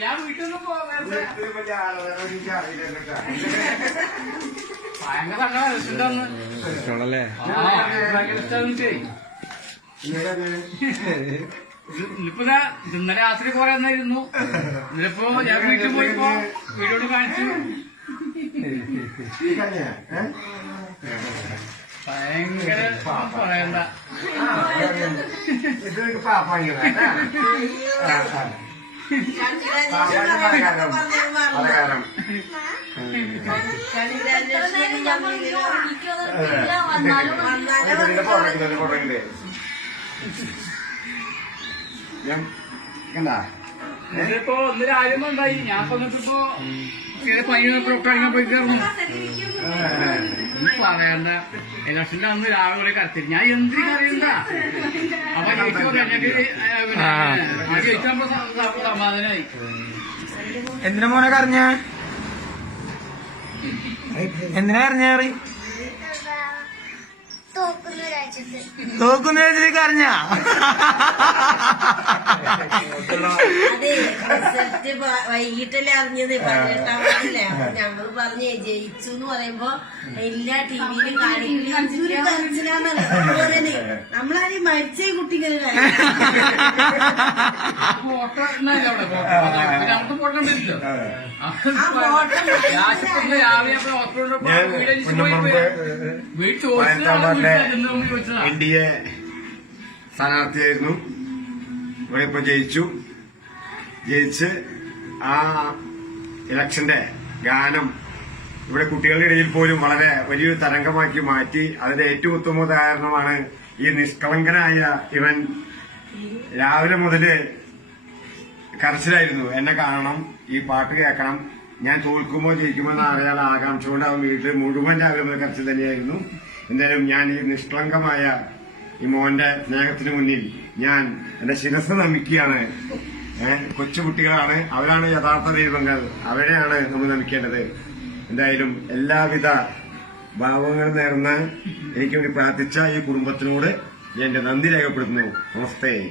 ഞാൻ വീട്ടിൽ നിന്ന്. ഭയങ്കര ഇഷ്ടമാണല്ലേ? ഇന്നിപ്പോ ദാ ഇന്നലെ രാത്രി പോലെ എന്നായിരുന്നു. ഇന്നിപ്പോ ഞാൻ വീട്ടിൽ പോയിപ്പോ വീടോട് കാണിച്ചു? ഭയങ്കര പറയണ്ട. ഇത്. ഞാൻ ഇതിപ്പോ ഒന്ന് രാജ്യം ഉണ്ടായി ഞാൻ ഇപ്പൊ എന്നിട്ടിപ്പോ ചെറിയ പനി പോയി കയറുന്നു ഒന്നും പറയണ്ട. ഇലക്ഷന്റെ അന്ന് രാവിലെ കരത്തില്ല ഞാൻ എന്തിനും അറിയണ്ട അപ്പൊ ജയിച്ചു കഴിഞ്ഞിട്ട് ആ. ജയിച്ചപ്പോ എന്തിനാ മോനെ കരഞ്ഞ? എന്തിനാ കരഞ്ഞ തോക്കുന്ന രാജ്യത്ത് കരഞ്ഞ? വൈകിട്ടല്ലേ അറിഞ്ഞത്? പതിനെട്ടാം ഞങ്ങൾ പറഞ്ഞേ ജയിച്ചു എന്ന് പറയുമ്പോ എല്ലാ ടിവിയിലും കാണിക്കില്ല അഞ്ചൂര് കരച്ചിലാന്നാണ് അതുപോലെ നമ്മളാരും മരിച്ച കുട്ടികൾ എൻ ഡി എ സ്ഥാനാർത്ഥിയായിരുന്നു ഇവിടെ ഇപ്പൊ ജയിച്ചു. ജയിച്ച് ആ ഇലക്ഷന്റെ ഗാനം ഇവിടെ കുട്ടികളുടെ ഇടയിൽ പോലും വളരെ വലിയൊരു തരംഗമാക്കി മാറ്റി അതിന്റെ ഏറ്റവും ഉത്തമ ഉദാഹരണമാണ് ഈ നിഷ്കളങ്കനായ ഇവൻ രാവിലെ മുതൽ കരച്ചിലായിരുന്നു. എന്നെ കാണണം ഈ പാട്ട് കേൾക്കണം ഞാൻ തോൽക്കുമോ ജയിക്കുമോ എന്ന് അറിയാൻ ആകാംക്ഷ കൊണ്ട് അവൻ വീട്ടിൽ മുഴുവൻ രാവിലെ മുതൽ കരച്ചിൽ തന്നെയായിരുന്നു. എന്തായാലും ഞാൻ ഈ നിഷ്കളങ്കമായ ഈ മോന്റെ സ്നേഹത്തിന് മുന്നിൽ ഞാൻ എന്റെ ശിരസ് നമിക്കുകയാണ് കൊച്ചുകുട്ടികളാണ്. അവരാണ് യഥാർത്ഥ ദൈവങ്ങൾ. അവരെയാണ് നമ്മൾ നമിക്കേണ്ടത്. എന്തായാലും എല്ലാവിധ ഭാവങ്ങൾ നേർന്ന് എനിക്ക് വേണ്ടി പ്രാർത്ഥിച്ച ഈ കുടുംബത്തിനോട് എന്റെ നന്ദി രേഖപ്പെടുത്തുന്നു. നമസ്തേ.